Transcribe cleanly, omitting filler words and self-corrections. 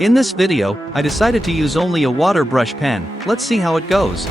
In this video, I decided to use only a water brush pen. Let's see how it goes.